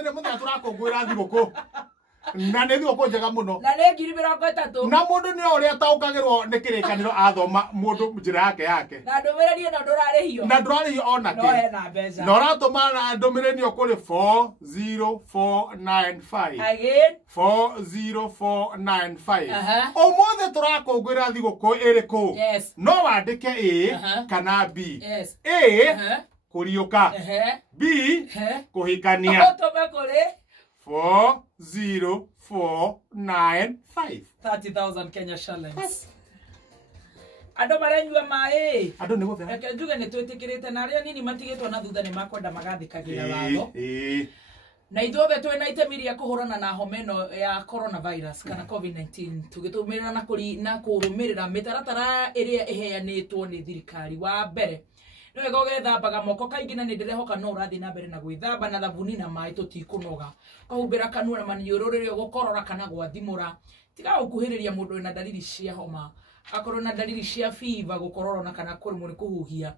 Ũmũthĩ nĩ mũthenya tũrakũngũĩra thigũkũ. Na nĩ thigũkũ njega mũno. Na nĩ 30,000. Na mũndũ nĩ ũrĩa ataũkagĩrwo nĩ kĩrĩkanĩro athoma mũndũ njĩra yake. Na ndũmĩrĩri ĩno ndũrarĩhio. Na ndũrarĩhio ona kĩ. No hena mbeca. Na ũratũma ndũmĩrĩri ĩyo kũrĩ 40495. Again. 40495. Ũmũthĩ tũrakũngũĩra thigũkũ ĩrĩkũ? Yes. No wandĩke A kana B. Yes. A kũriũka. B kũhikania. Ũtũme kũrĩ 40495. 30,000 Kenya shillings. Andũ maranyua maĩ. Andũ nĩ gũthera. Reke njuge nĩ twĩtĩkĩrĩte na arĩa nini matigĩtwo na thutha nĩ makwenda magathikagĩra watho. Na ithuothe twĩna itemi rĩa kũhũrana na homa ĩno ya coronavirus kana COVID-19 tũgĩtũmĩrĩra na kũrũmĩrĩra mĩtaratara ĩrĩa ĩheanĩtwo nĩ thirikari. Wa mbere nĩ wega ũgethambaga moko kaingĩ na nĩ ndĩrehoka no ũrathiĩ na mbere na gwĩthamba na thabuni na maĩ tũtikũnoga. Kahumbĩra kanua na maniũrũ rĩrĩa ũgũkorora kana gwathimũra. Tiga gũkuhĩrĩria mũndũ wĩna dalili cia homa. Akorwo na dalili cia fever, gũkorora na kana kũrũmwo nĩ kũhuhia,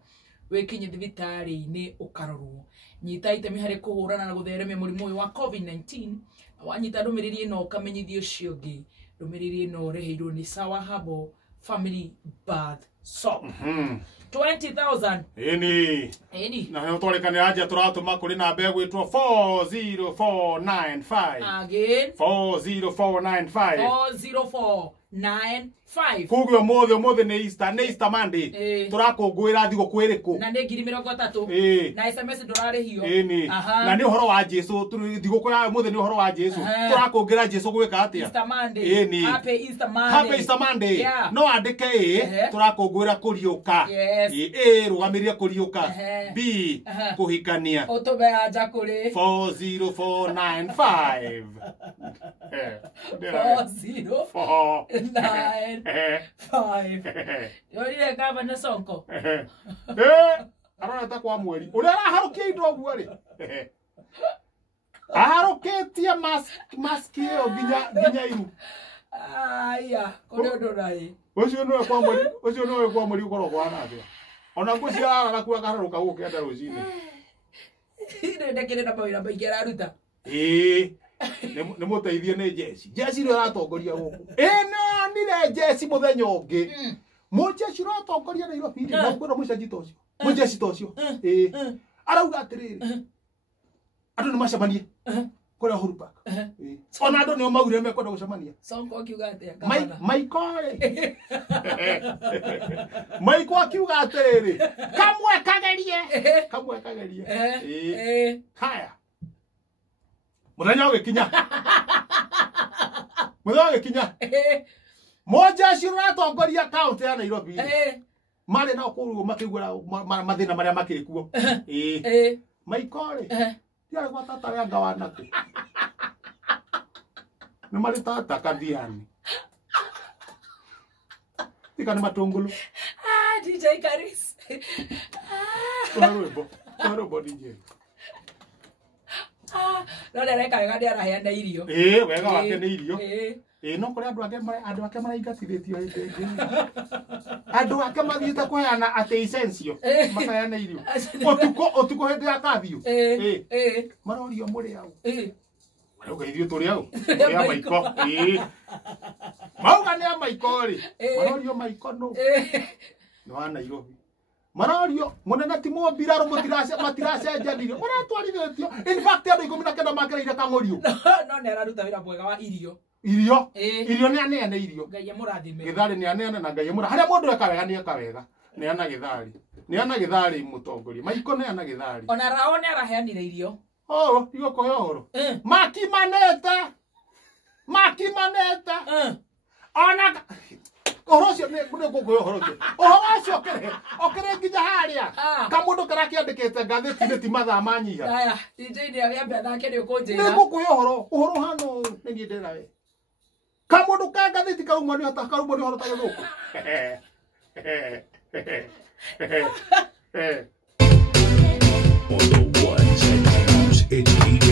wĩkinye thibitarĩ-inĩ ũkarorwo. Nyita itemi harĩ kũhũrana na gũtheremia mũrimũ ũyũ wa COVID-19. Wanyita ndũmĩrĩri ĩno ũkamenyithia ũcio ũngĩ. Ndũmĩrĩri ĩno ũreheirwo nĩ Sawa Herbal Family Bath Soap. 20,000. Eni. Na nĩ ũtwarĩkanĩra anja tũratũma kũrĩ namba ĩgwĩtwo 40495. Again. 40495. 40495. Kuguo ũmũthĩ nĩ Easter Monday. Tũrakũngũĩra thigũkũ ĩrĩkũ? Na nĩ 30,000. Na SMS ndũrarĩhio. Na nĩ ũhoro wa Jesũ, thigũkũ ya ũmũthĩ nĩ ũhoro wa Jesũ. Tũrakũngũĩra Jesũ gwĩka atĩa? Easter Monday. Happy Easter Monday. Happy Easter Monday. No andĩke A tũrakũngũĩra kũriũka. A rũgamĩrĩria kũriũka. B kũhikania. Ũtũme anja kũrĩ 40495. 40495. Yorire Gavana Sonko. Arona ta kwa mweri. Ũrĩa araharũkia indo ũguo rĩ. Aharũkĩtie mask ĩyo nginya iru. Aya, kũrĩ ũndũ naĩ. Ũcio nĩwe kwa mweri ũkorwo kwana atĩa. Ona ngũ ciarara kuo akaharũka gũkĩenda rũcinĩ. Ndekĩrĩ na mawĩra maingĩ araruta. Nĩ mũteithie nĩ Jesse. Jesse nĩ aratongoria gũkũ. No nire Jesse mũthenya ũngĩ. Jesse ũratongoria Nairobi na kwĩna mũcenji ta ũcio. Jesse ta ũcio. Arauga atĩrĩrĩ. Andũ nĩ macemanie. Kũrĩa Uhuru Park. Ona andũ nĩo maugire mekwenda gũcemania. Sonko akiuga atĩa? Maiko akiuga atĩrĩrĩ. Kamwe kagerie. Haya. Mũthenya ũgĩkinya. Jesse ũratongoria kaunti ya Nairobi. Marĩ na kũrũgwo makĩgũra mathĩna marĩa makĩrĩ kuo. Maiko rĩ. Tiarĩ gwa tata rĩa ngawana kũ. Nĩ marĩ tata kathiani. Tika nĩ matũngũlũ. DJ Karis. Twarũmbo DJ. No ndereka wega nĩ araheana irio. Wega wake nĩ irio. No kũrĩ andũ ake maraingatithĩtio hĩndĩ ĩngĩ. Andũ ake mathiĩte kũheana atĩ essential. Makaheana irio. Ũtukũ hĩndĩ ya kabiũ. Marorio mũrĩ au. Marauga ithuĩ tũrĩ au. Tũrĩ a Maiko. Mauga nĩ a Maiko rĩ. Marorio Maiko no. Nĩ wa Nairobi. Marorio mũnene ti mũmbirarũ matiracenjanirio. Maratwarithĩtio. In fact andũ 19 makereire kang'ũriũ. No nĩ araruta wĩra mwega wa irio. Irio nĩ aneane irio. Ngai amũrathime. Gĩtharĩ nĩ aneane na Ngai amũra. Harĩa mũndũ eka wega nĩ eka wega. Nĩ ana gĩtharĩ. Nĩ ana gĩtharĩ mũtongoria. Maiko nĩ ana gĩtharĩ. Ona Rao nĩ araheanire irio. Igũkũhe ũhoro. Makimanete. Ona ũhoro ũcio nĩ ngũkũhe ũhoro ũcio. Ũhoro ũcio ũkĩrĩ nginya harĩa. Kamũndũ karakĩandĩkĩte ngathĩti-inĩ ti mathaa manyiha. Aya, DJ nĩ arĩa thake nĩ ũkũnjĩra. Nĩ ngũkũhe ũhoro hano nĩ niĩ ndĩra we. Kamũndũ ka ngathĩti kauma nĩ hota karumwo nĩ ũhoro ta gĩthũkũ. On the ones and twos, it's DJ